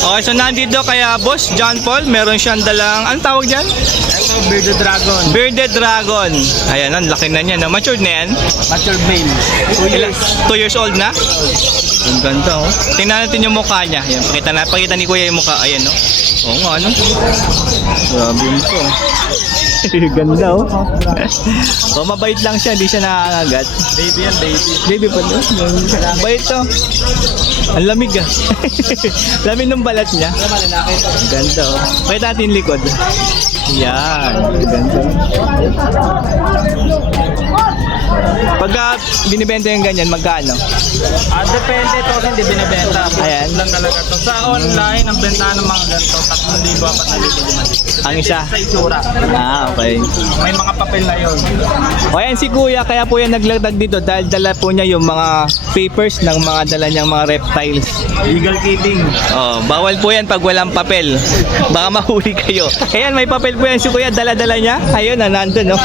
Okay, so nandito kaya Boss John Paul, meron siyang dalang, anong tawag dyan? Ito, Bearded Dragon. Bearded Dragon. Ayan, ang laki na niya. No? Matured na yan. Mature male. 2 years. 2 years old na? Ang ganda, oh. Tingnan natin yung mukha niya. Ayan, pakita ni Kuya yung mukha. Ayan, no? Oo nga, ano? Grabe yung ito. Ganda, oh. Oh, mabait lang siya. Hindi siya nakakagat. Baby yan, baby. Baby pa, no? Mabait to. Ang lamig, ah. Lamig ng balat niya. Ang ganda, oh. Pakita natin yung likod. Yan. Ganda. Pagka binibenta yung ganyan, magkano? Depende ito kasi hindi binibenta. Ayan. Lang talaga to. Sa online, ang benta ng mga ganito, 3,000 4,000. Ang isa? Sa itsura. Okay. May mga papel na yun. O yan si Kuya, kaya po yan naglagdag dito dahil dala po niya yung mga papers ng mga dala niyang mga reptiles. Legal keeping. Oh, bawal po yan pag walang papel. Baka mahuli kayo. Ayan, may papel po yan si Kuya, dala-dala niya. Ayun, nandun, no?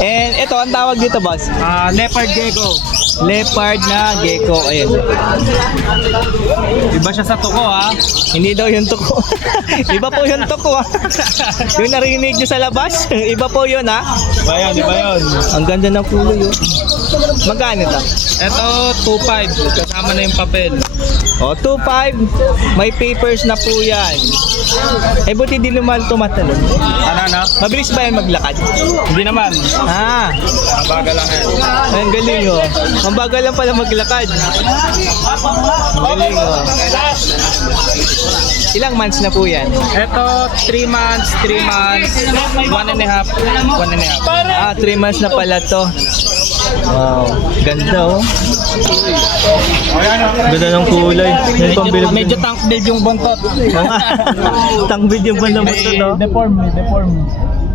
And ito, ang tawag dito, boss? Leopard gecko. Leopard na gecko. Ayun. Iba siya sa tuko, ha? Hindi daw yung tuko. Iba po yung tuko, ha? Yung narinig niyo sa labas, iba po yun, ha? Iba yun. Ang ganda ng kulay, oh. Magkano ito? Ito, 2,500. Kasama na yung papel. O, 2.5. May papers na po yan. Eh, buti di lumal tumatalon. Ano? Mabilis ba yan maglakad? Hindi naman. Ah, Mabagal lang yan. ang galing, oh. Ang bagal lang pala maglakad. Ang galing, oh. Ilang months na po yan? Ito, 3 months, 3 months, 1 and a half, 1 and a half. Ah, 3 months na pala to. Wow, ganda, oh. Ganda ng kulay. Yan pang bilog. Medyo tank build yung buntot. Tangbid yung bandang buto, no? Deform.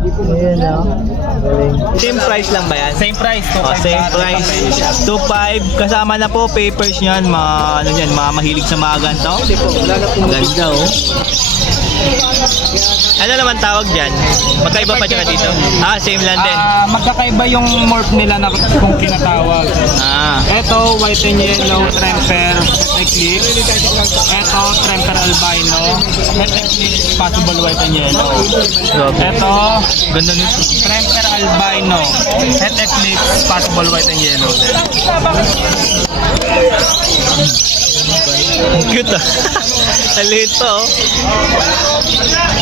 Ayan, oh. Galing. Same price lang ba yan? Same price, Oh, 2,500. same price. 2.5 kasama na po papers niyan, mga ano niyan, mga mahilig sa mga ganito. Ganda, oh. Ano naman tawag diyan? Magkaiba pa siya dito? Ah, same lang din. Magkakaiba yung morph nila na kung kinatawag. Ah, Ito, white and yellow, tremper, eclipse. Ito, tremper albino, eclipse, possible white and yellow. grabe. Ito, Ganda nito. tremper albino, eclipse, possible white and yellow. Ang cute, ah. Alito, oh.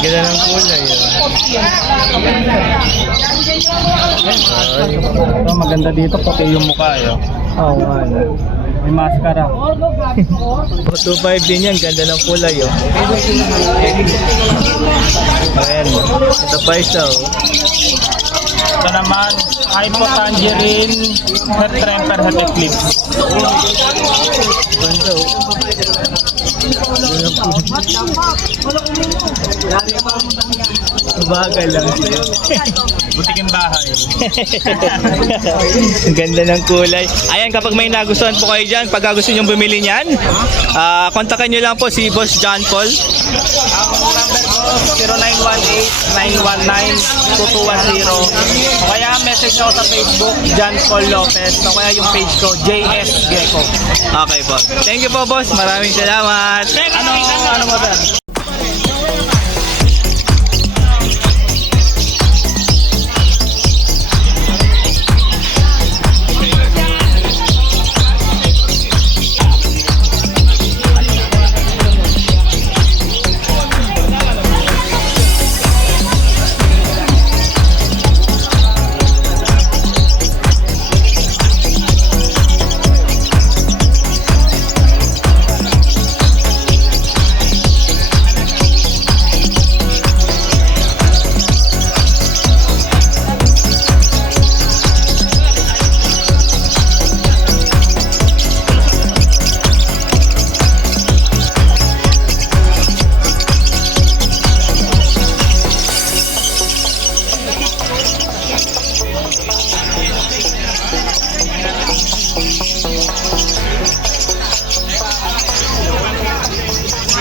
Ganda ng kulay, Ito, maganda dito, pati yung mukha. oh. Oh, man. May maskara. 2.5 din yan, ganda ng kulay, oh. Ayan, ito pa isa, oh. Ito naman, hypo tangerine, head tremper, head eclipse. Ganda, oh. Bagal lang siya. Butiking bahay. Ang ganda ng kulay. Ayan, kapag may nagustuhan po kayo dyan, pag gusto nyo bumili niyan, kontakin nyo lang po si Boss John Paul. Ang number ko, 0918-919-2210. O kaya message ako sa Facebook, John Paul Lopez. O kaya yung page ko, JS Gecko. Okay po. Thank you po, boss. Maraming salamat. Ano mo ba?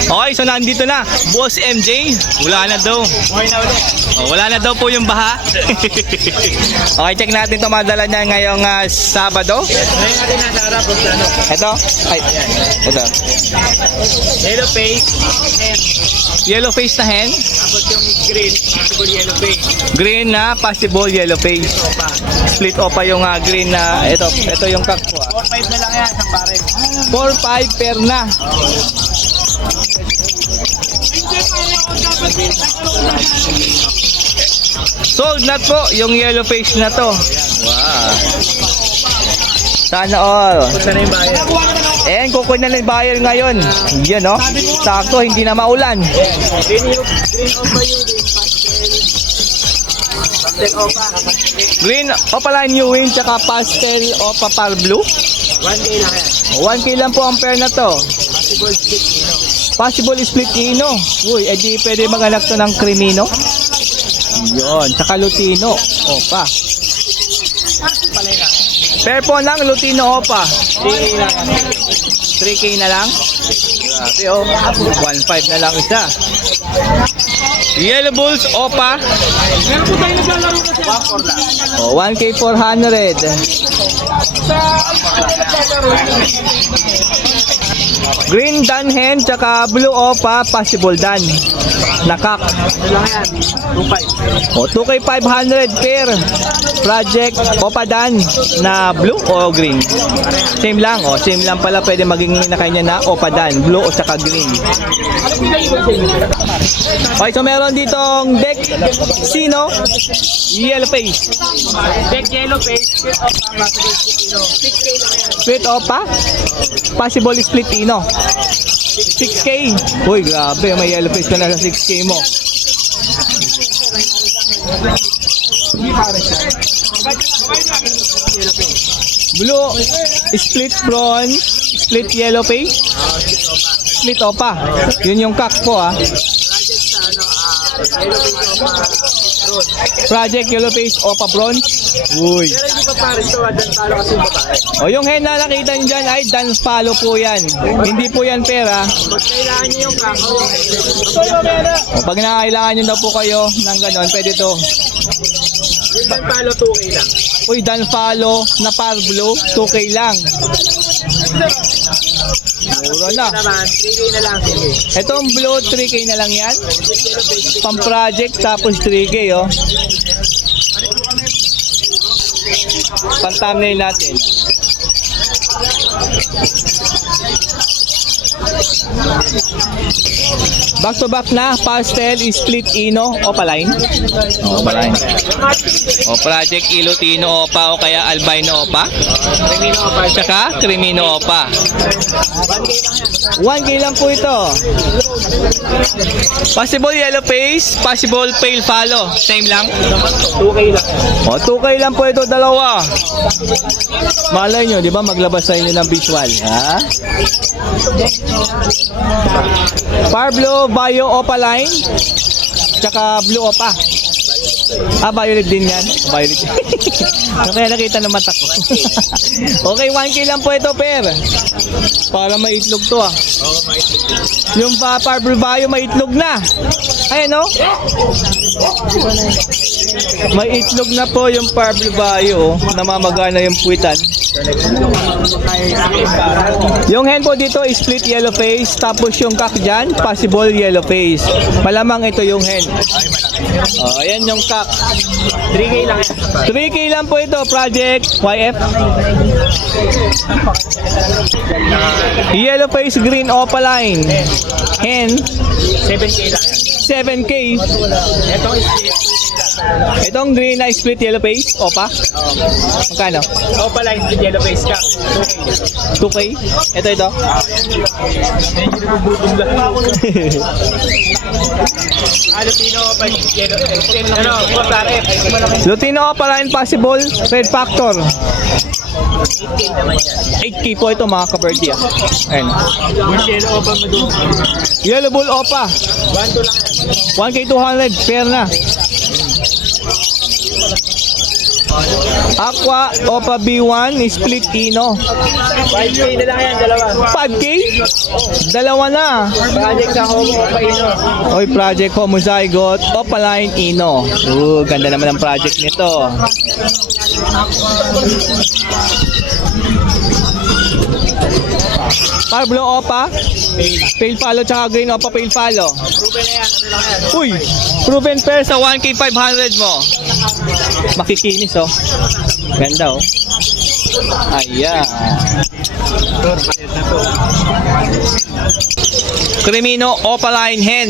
Okay, so nandito na. Boss MJ, wala na daw. Okay na ulit. Oh, wala na daw po yung baha. Okay, check natin ito madala niya ngayong Sabado. Ngayon natin nasa harap. Ito. Ay, ito. Yellow face. And Yellow face na hen. tapos yung green. Possible yellow face. Green na possible yellow face. Opa. Split opa yung green na ito yung kak po. 4-5 na lang yan. Isang pare. 4-5 per na. Sold na po yung yellow face na to. Wow. Sana all. Punta na yung bayan. And kukunin na yung buyer ngayon. Yan no. Sakto, hindi na maulan. Green opa yung pastel opa. Green opa line new win tsaka pastel opa par blue. 1K lang yan. 1K lang po ang pair na to. Possible stick. Possible split ino. Uy, edi pwede maganak to ng crimino. Yun, tsaka lutino. Opa. Palay lang. Pair po lang, lutino opa. 3K lang yan. 3K na lang. Grabe oh. 1.5 na lang isa. Yellow Bulls opa. Meron po tayo naglalaro na siya. 1-4 lang. Oh, 1K 400. Green dan hen tsaka blue opa possible dan. Nakak. Ano lang yan? 2-5. O 2K 500 per project opa dan na blue o green. Same lang o same lang pala pwede maging na kanya na opa dan blue o saka green. Okay, so meron ditong deck sino yellow face. Deck yellow face. Split opa. Possible stick. 6K lang yan. Split opa possible split ino 6K. Uy grabe may yellow face ka na sa 6K mo. Blue split bronze split yellow face split opa. Yun yung kak po ah. Project sa yellow face opa bronze. Project yellow face opa bronze. Uy. Pero hindi pa pares to. Dan talo kasi yung babae. O yung hen na nakita nyo dyan ay dance follow po yan. Hindi po yan pera. Pag kailangan niyo yung kako. O pag nakakailangan nyo daw po kayo ng ganon, pwede to. Yung dan talo 2K lang. Uy, dance follow na par blue, 2K lang. Mura na. Naman, 3K na lang. Sige. Itong blue, 3K na lang yan. Yellow face. Pang project, tapos 3K oh. Pang thumbnail natin. Back to back na, pastel, split ino, opaline. Opaline. O project ilutino opa o kaya albino opa. Remino opa. Tsaka crimino opa. 1K lang po ito. Possible yellow face, possible pale follow. Same lang. 2K lang. O 2K lang po ito dalawa. Malay nyo, di ba maglabas sa inyo ng visual. Ha? Parblo, Bio, Opaline. Tsaka Blue Opa. Violet din yan. Violet. Kaya nakita ng mata ko. Okay, 1K lang po ito, per. Para maitlog to ah. Yung Parblo Bio, maitlog na. Ayan no? May itlog na po yung Parblo Bio. Namamagana yung puwitan. Yung hen po dito is split yellow face. Tapos yung kak dyan, possible yellow face. Malamang ito yung hen. Oh, ayan yung kak. 3K lang yan. 3K lang po ito, project YF. Yellow face green opaline. Hen, 7K lang yan. 7K. Ito is Itong green na split yellow face, opa. Magkano? opa line with yellow face ka. 2K. Ito. Medyo nabubulong lang. Lutino opa yellow. Ano? Pare. Lutino opaline possible, red factor. 8K naman yan. 8K po ito mga ka-birdie ah. Ayan. Yung yellow opa mo doon. Yellow bull opa. 1-2 lang yan. 1K 200, fair na. Aqua Opa B1 split Ino. 5K na lang yan, dalawa. 5K? Dalawa na. Project sa Homo Opa Ino. Oy, Project Homozygote Opaline Ino. Ganda naman ang project nito. Pablo Opa, Pale Palo tsaka Green Opa Pale Palo. Proven na yan, ano lang yan. Uy, proven pair sa 1K 500 mo. Makikinis oh. Ganda oh. Ayan. Crimino Opaline Hen.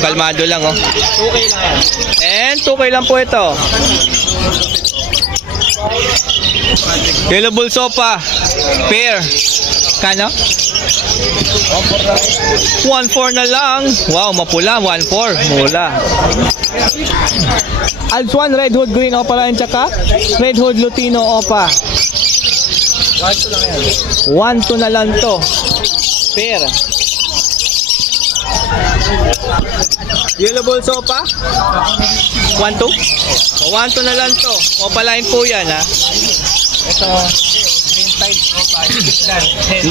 Kalmado lang oh. 2K lang yan. And 2K lang po ito. Yellow Bull Sopa pair. Kano? 1.4 na lang. Wow, mapula. 1.4. Mula. Alps 1 Red Hood Green Opa line tsaka Red Hood Lutino Opa. 1 lang yan. 1.2 na lang to. Pair. Yellow Bull Sopa? 1.2? 1.2 na lang to. Opa line po yan ha. Ito, Green Tide Opa, split dan.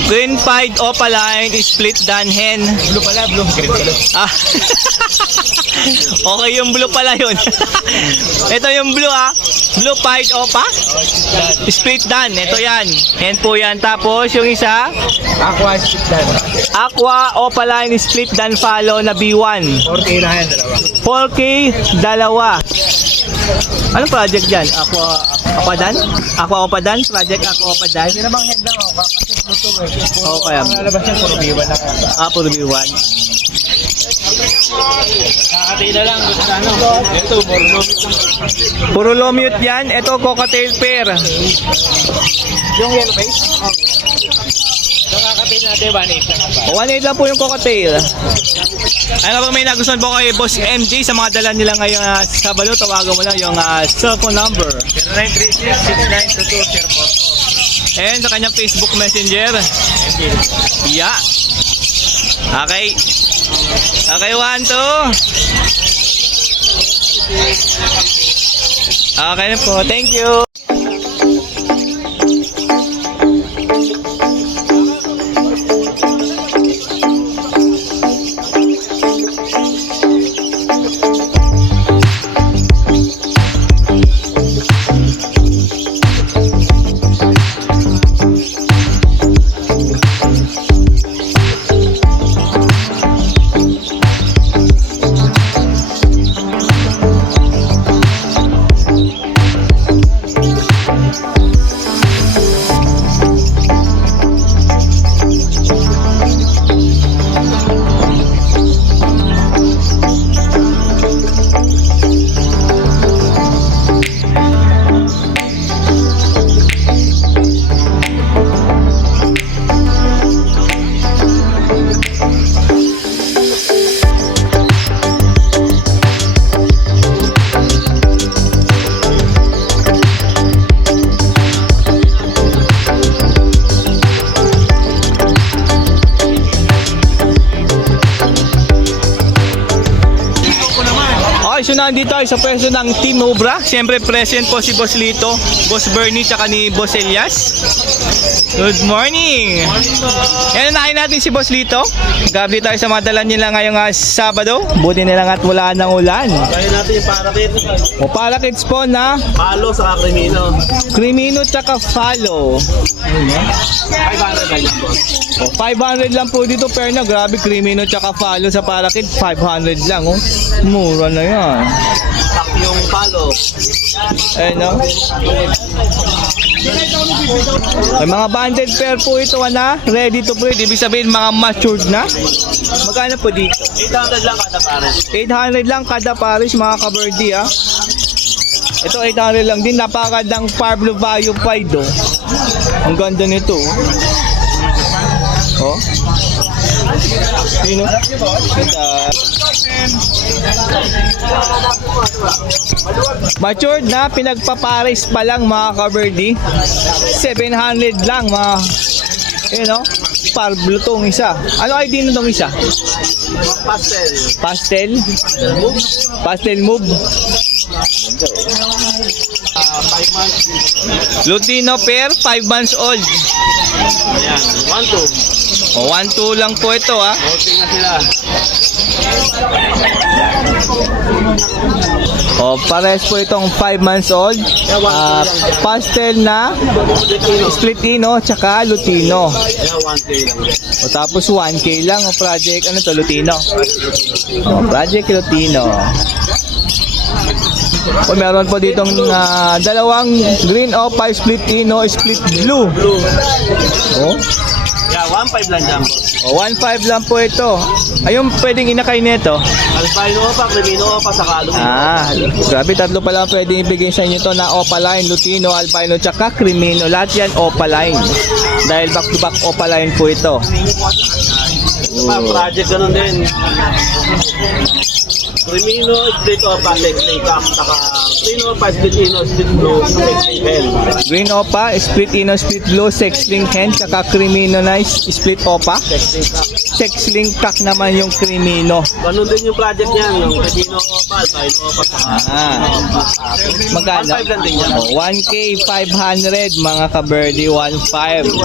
Green Pied Opaline split dan hen. Blue pala, blue. Green pala. Ah. Okay yung blue pala yun. Ito yung blue ah. Blue Pied Opa. Split dan. Ito yan. Hen po yan. Tapos yung isa. Aqua, split dan. Aqua Opaline split dan follow na B1. 4K lang yan, dalawa. 4K dalawa. Anong project dyan? Aqua Dan? Aqua Opa Dan? Project Aqua Opa Dan? Hindi namang head lang, oh. Kasi Pluto eh. Oo, kaya. Ang lalabas yan, puro B1 lang. Puro B1. Kakatay na lang. Ano? Ito, Borno. Puro low mute yan. Ito, cocktail pair. Yung yellow face? Ito kakatay natin, 1.8 lang ba? 1.8 lang po yung cocktail. Ano bang may nagustuhan po kay Boss MJ sa mga dala nila ngayong Sabado? Tawagan mo lang yung cellphone number. 0936-6922-044. And sa kanyang Facebook Messenger. Yeah. Okay. Okay, 1, 2. Okay na po. Thank you. So nandito tayo sa pwesto ng Team Obra. Siyempre present po si Boss Lito, Boss Bernie, tsaka ni Boss Elias. Good morning! Yan, unahin natin si Boss Lito. Gabi tayo sa mga dala nila ngayong Sabado. Buti nila nga't wala ng ulan. Kaya natin yung parakit. O parakits po na Palo sa Crimino. Crimino tsaka Follow. 500 lang yan, boss. O 500 lang po dito pero na grabe Crimino tsaka Follow sa parakit 500 lang oh. Mura na yan. Tak yung palo. Ayun no? May mga banded pair po ito na ready to breed. Ibig sabihin mga matured na. Magkano po dito? 800 lang kada pare. 800 lang kada pares mga kaberdi ah. Ito 800 lang din. Napakagandang Pablo Valle Pied oh. Ang ganda nito oh. Sino? Matured na, pinagpapares pa lang mga kaberdi. 700 lang mga, you know, Pablo tong isa. Ano ID nitong isa? Pastel. Pastel? Pastel move. 5 months. Lutino pair, 5 months old. Ayan, 1-2. O, 1-2 lang po ito ha. Okay na sila. O, pares po itong 5 months old. Pastel na split ino, tsaka Lutino. Ayan, 1K lang. O, tapos 1K lang o project, ano to, Lutino? O, project Lutino. O, meron po ditong dalawang green opal split ino, split blue. O, Yeah, 1.5 lang dyan. o 1.5 lang po ito. Ayun, pwedeng inakay nito. Albino pa, Crimino pa, sa Kalumi. Grabe, tatlo pala pwedeng ibigay sa inyo to na opaline, Lutino, albino, tsaka Crimino. Lahat yan opaline. Dahil back to back opaline po ito. Project ganun din. Crimino, split opa, sexling cock, saka Crimino pa, split ino, split blue, sexling hen. Green opa, split ino, split blue, sexling hen, tsaka Crimino na split opa. Sexling cock. Sexling cock naman yung Crimino. Ganun din yung project niyan, yung Crimino opa, albino opa, saka Magkano? 1.5 lang din yan. 1K 500 mga ka-birdie, 1.5.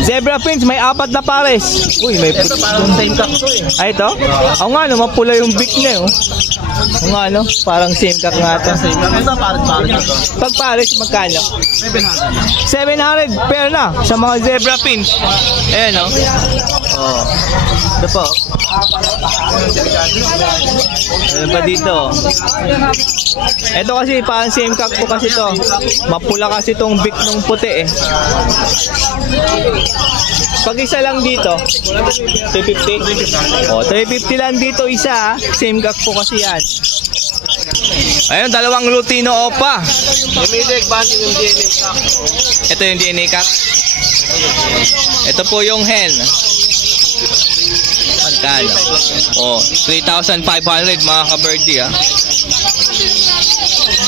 Zebra Prince, may 4 na pares. Uy, may Ito parang same cock to eh. Ay, ito? Oo nga, no, mapula yung beak niya, oh. Oo nga, no, parang same cock nga ito. Same cock. Ito pares na to. Pag pares, magkano? 700. 700 pair na sa mga zebra pins. Ayan, no? Oh. Ito po. Ano pa dito? Ito kasi, parang same cock po kasi to. Mapula kasi tong beak nung puti, eh. Pag isa lang dito, 350. Oh, 350 lang dito isa, ah. Same cock po kasi yan. Ayun, dalawang Lutino opa. Lumidek, banting yung DNA cock. Ito yung DNA cock. Ito po yung hen. Magkano? Oh, 3,500 mga ka-birdie, ah.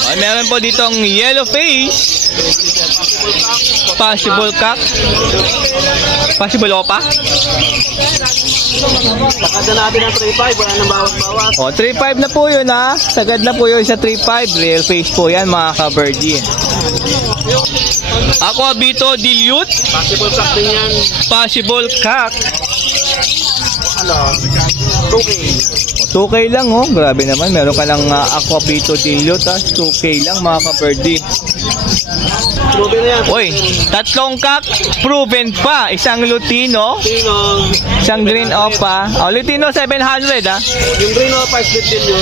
Ay, meron po ditong yellow face. Possible cock. Possible opa. Pakada natin ang 3.5, wala nang bawas-bawas. O, 3.5 na po yun, ha. Sagad na po yun sa 3.5. Rare face po yan, mga ka-birdie. Aqua Bito Dilute. Possible cock din yan. Possible cock. Ano? 2K. 2K lang, oh. Grabe naman. Meron ka ng Aqua Bito Dilute, ha. 2K lang, mga ka-birdie. Proven na yan. Uy, tatlong cock. Proven pa. Isang Lutino. Tinong. Isang green opa. O, Lutino 700, ha. Yung green opa, split din yun.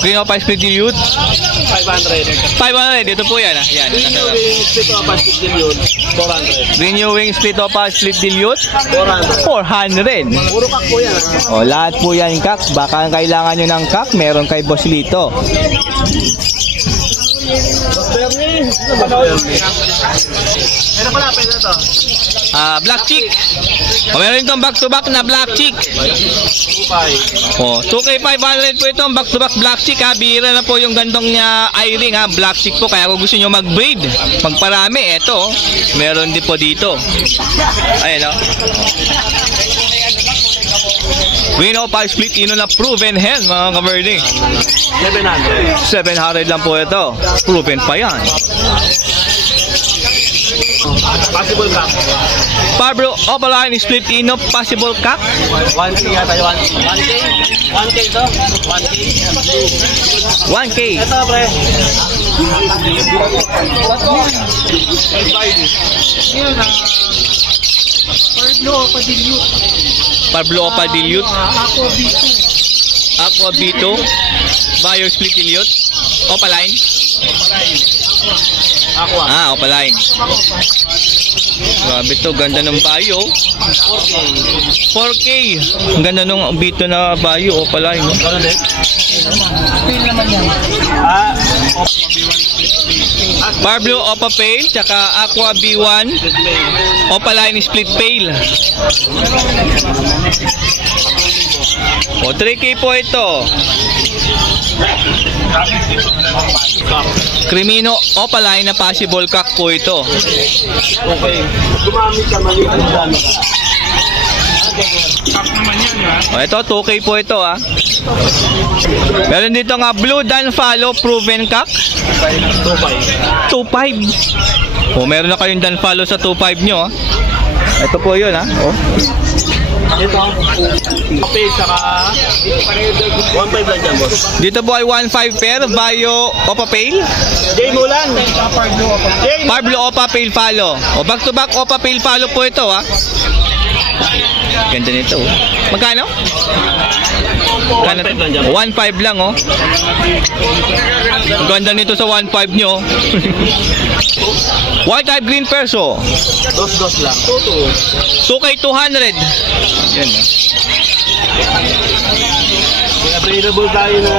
Green opa split dilute. 500. 500. Dito po yan, ha. Yan. Green yung split opa, split din yun. 400. Green New Wing split opa split dilute. 400. 400. Puro cock po yan. O, lahat po yan kak. Baka kailangan nyo ng kak, meron kay Boss Lito. Bernie. Ano pala, pwede to? Black chick. O, meron itong back-to-back na black chick. 2.5. O, 2K 500 po itong back-to-back black chick, ha. Bihira na po yung gandong niya eye-ring, ha. Black chick po. Kaya kung gusto nyo mag-breed, magparami, eto. Meron din po dito. Ayan, o. Green Opal split ino na proven hen, mga ka-birdie. 700. 700 lang po ito. Proven pa yan. Possible cock. Pablo Opaline split ino possible cock. 1K yata yun. 1K? 1K to? 1K? 1K. Ito, pre. Pablo Opa dilute. Aqua Bito. Bayo split dilute. Opaline. Aqua. Opaline. Grabe to, ganda ng bayo. 4K. Ang ganda ng Bito na bayo, Opaline. No? Ano din? Feel naman yan. Pablo Opa Pale, tsaka Aqua B1. Opaline split pale. O, 3K po ito. Crimino Opaline na possible cock po ito. Okay. Gumamit ka mali. Cup naman yan, ha? O, ito, 2K po ito, ah. Meron dito nga Blue Dan Follow Proven Cock. 2.5. O, meron na kayong Dan Follow sa 2.5 nyo, ah. Ito po yun, ah. O. Ito. Okay, saka 1.5 lang dyan, boss. Dito po ay 1.5 pair, Bio Opa Pale. Jay Mulan. Pablo Opa Pale Follow. O, back to back Opa Pale Follow po ito, ah. Ganda nito, oh. Magkano? 1.5 lang, oh. Ang ganda nito sa 1.5 nyo. White type green perso. Dos lang. 2K 200. Yan, oh. Available tayo na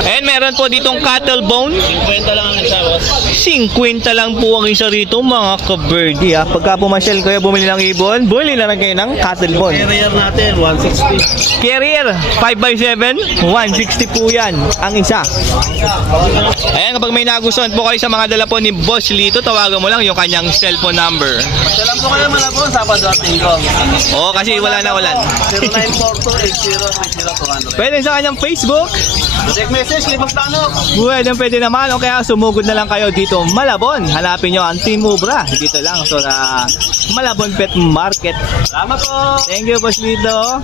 And meron po ditong cattle bone. 50 lang ang isa, boss. 50 lang po ang isa rito, mga ka-birdie, ah. Pagka pumasyal kayo, bumili ng ibon, bumili lang kayo ng cattle bone. Carrier natin, 160. Carrier, 5x7, 160 po yan, ang isa. Ayan, kapag may nagustuhan po kayo sa mga dala po ni Boss Lito, tawagan mo lang yung kanyang cellphone number. Alam po kayo malabon, Sabado at Linggo. Oo, kasi wala na walan. 0942-80-200. Pwede sa kanyang Facebook. Direct message, Libang Tanok. Pwede naman, o kaya sumugod na lang kayo dito, Malabon. Hanapin nyo ang Team Ubra. Dito lang, so na Malabon Pet Market. Salamat po. Thank you, Boss Lito.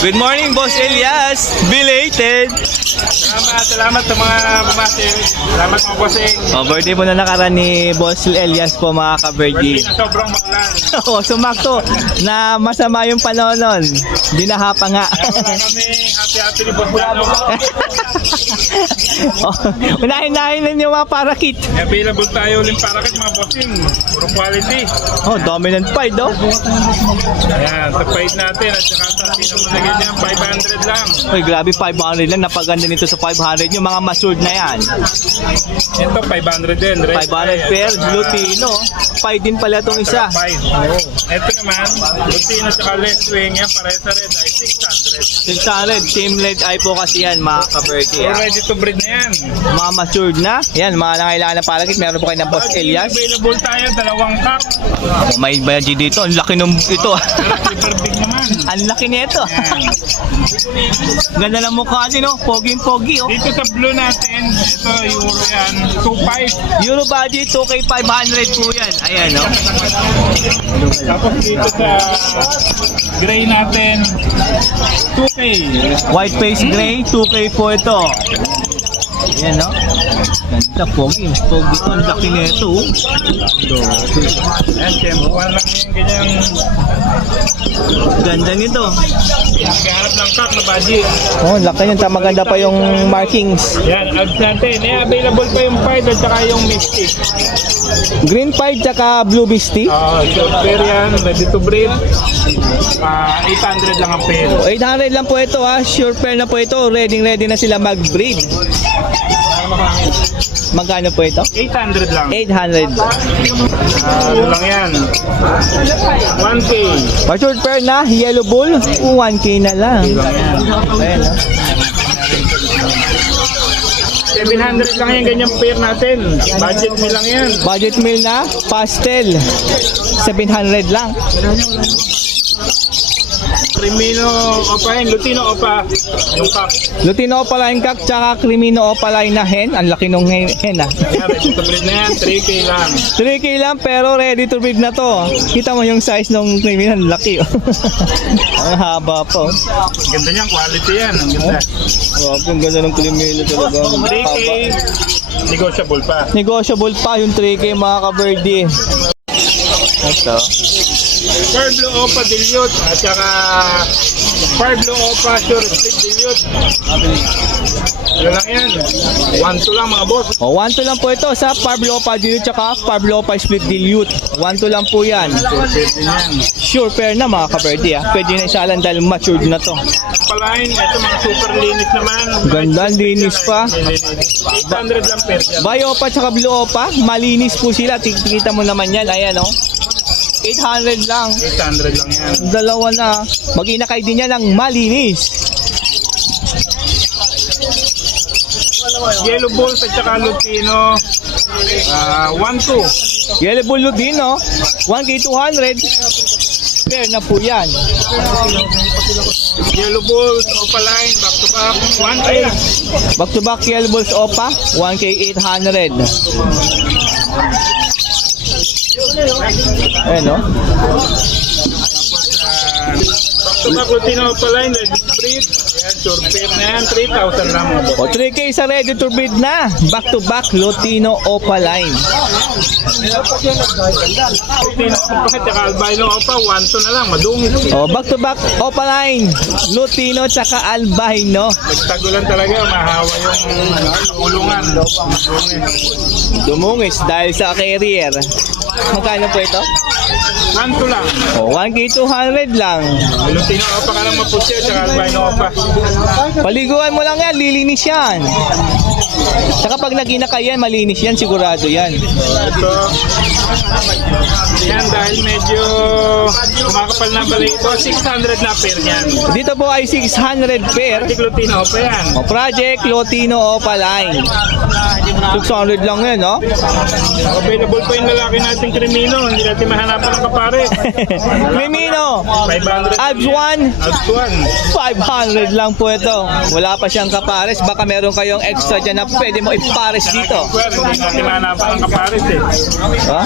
Good morning, Boss Elias. Belated. Salamat sa mga bumatil. Salamat mga bossing. Birthday po na nakaraan ni Boss Elias po, mga ka-birdie. Birthday na sobrang maulan. Oo, sumakto na masama yung panahon nun. Binaha pa nga. Kaya wala kami happy ni Boss Tanok. Unahin-nahin na yung mga parakit. Available tayo ulit para kit mga bossing. Puro quality. Oh, dominant fight, oh. Ayan, sa fight natin at saka sa pinamunagin niya, 500 lang. Uy, grabe, 500 lang. Napaganda nito sa 500. Yung mga matured na yan. Ito, 500 din. 500 pair, Lutino. 5 din pala itong isa. 5. Ito naman, Lutino at Left Wing yan, pareha sa red ay 600. 600. Team Red Eye po kasi yan, mga ka-birdie. So, ready to breed na yan. Mga matured na. Yan, mga nangailangan ng parakit. Meron po kayo ng Boss Elias. Available tayo, 2 cup. Oh, may budget dito. Ang laki nung ito. Pero super big naman. Ang laki nito. Ganda ng mukha din, oh. Pogi-pogi, oh. Dito sa blue natin, ito euro yan, 2.5. Euro budget, 2K 500 po yan. Ayan, no? Tapos dito sa gray natin, 2K. White face gray, 2K po ito. Ayan, no? Ganda, pogi. Pogi ito. Ang laki nito, oh. Ayan, tempuan lang yung ganyang Ganda nito. nagkaharap ng cup na budget. Oh, laki niyan. Maganda pa yung markings. Yan, ads natin. Available pa yung pied at saka yung mystic. Green pied tsaka blue beastie. Short pair yan, ready to breed. 800 lang ang pair. 800 lang po ito, ha. Sure pair na po ito. Ready na sila mag-breed. Magkano po ito? 800 lang. 800. Ano lang yan? 1K. Matured pair na, yellow bull, 1K na lang. Ayan, ha. 700 lang yung ganyang pair natin. Budget mo lang yan. Budget meal na, pastel, 700 lang. Crimino Opa yun, Lutino Opa. Yung cup. Lutino Opaline Cock, tsaka Crimino Opaline na hen. Ang laki nung hen, ha. Ayan, ready to breed na yan. 3K lang. 3K lang, pero ready to breed na to. Kita mo yung size ng Crimino, ang laki, oh. Ang haba po. Ganda niyan, quality yan. Ang ganda. Grabe, ang ganda ng Crimino talaga. 3K, negotiable pa. Negotiable pa yung 3K, mga ka-birdie. Ito. Parblo Opa Dilute at saka Parblo Opa Sure Split Dilute. Yun lang yan. 1-2 lang mga boss. O, 1-2 lang po ito sa Pablo Opa Dilute tsaka Pablo Opa Split Dilute. 1-2 lang po yan. Pwede yan. Sure pair na, mga ka-birdie, ha. Pwede na isalan dahil matured na to. Palain, ito mga super linis naman. Ganda, linis pa. 800 lang per dyan. Bio Opa tsaka Blue Opa, malinis po sila. Kita mo naman yan, ayan, oh. 800 lang. 800 lang yan. Dalawa na. Mag-inakay din yan ng malinis. Yellow Bulls at saka Lutino. 1-2. Yellow Bull din, no? 1K 200. pair na po yan. Yellow Bulls, Opaline, back to back, 1K. Back to back Yellow Bulls Opa, 1K 800. Ayan, no? Back to back, Lutino Opaline, Red Breed. Ayan, sure pair na yan, 3,000 lang mo. O 3K sa ready to breed na. Back to back Lutino Opaline. Lutino Opa, tsaka Albino Opa, 1,2 na lang, madungis. O back to back Opaline, Lutino tsaka Albino. Nagtagulan talaga, mahawa yung ulungan. Dumungis dahil sa carrier. Magkano po ito? 1,2 lang. O 1K 200 lang. Lutino Opa ka lang maputya, tsaka Albino Opa. Paliguan mo lang yan, lilinis yan. Tsaka pag nag-inaka yan, malinis yan, sigurado yan. Ito, yan dahil medyo kumakapal na balik ito, 600 na pair niyan. Dito po ay 600 pair. Project Lutino Opa yan. O Project Lutino Opaline. 600 lang yan, no? Available pa yung lalaki nating Crimino, hindi natin mahanapan ng kapare. Crimino, 500. Abs 1, Abs 1. 500 lang po ito. Wala pa siyang kapares. Baka meron kayong extra dyan na pwede mo ipares dito. Hindi natin mahanapan ng kapares eh. Ha?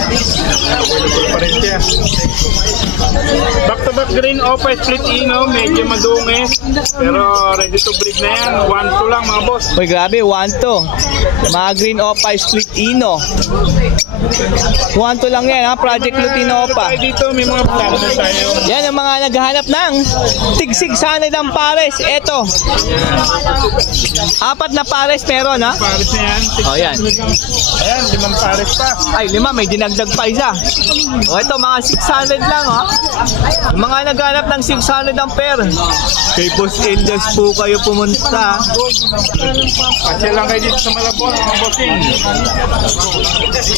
Available pa rin siya. Back to back green Opa split ino, medyo madungis. Pero ready to breed na yan. 1,2 lang mga boss. Uy, grabe, 1-2. Mga green Opa split ino. 1-2 lang yan, ha? Project Lutino Opa. Tayo dito, may mga plano na tayo. Yan ang mga naghahanap ng tig 600 ang pares. Eto. 4 na pares meron, ha? Pares na yan. O, yan. Ayan, 5 pares pa. Ay, 5. May dinagdag pa isa. O, ito, mga 600 lang, ha? Mga naghahanap ng 600 ang pair. Kay Boss Elias po kayo pumunta. Pasya lang kayo dito sa Malabon, mga bossing.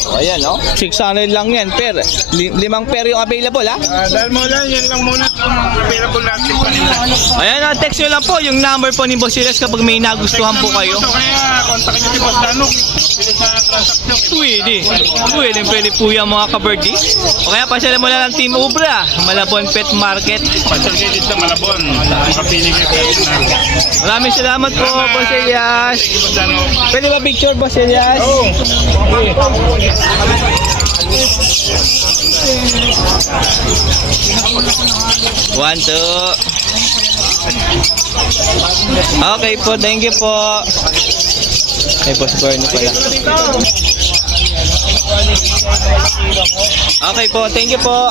O, ayan, no? 600 lang yan, pair. 5 pair yung available, ha? Dahil mo lang, yan lang muna itong available natin kanina. Ayan, text nyo lang po yung number po ni Boss Elias kapag may nagustuhan po kayo. So kaya, kontakin nyo si Boss Danok. Bilis sa transaction. Pwede po yung mga ka-birdie. O kaya pasyalan mo lang ng Team Ubra, Malabon Pet Market. Pasya kayo dito sa Malabon. Makapili kayo kayo na. Maraming salamat po, Boss Elias. Thank you, Boss Danok. Pwede ba picture, Boss Elias? Oh, One, two. Okay po, thank you po. Ay, Boss Bernie pala. Okay po, thank you po.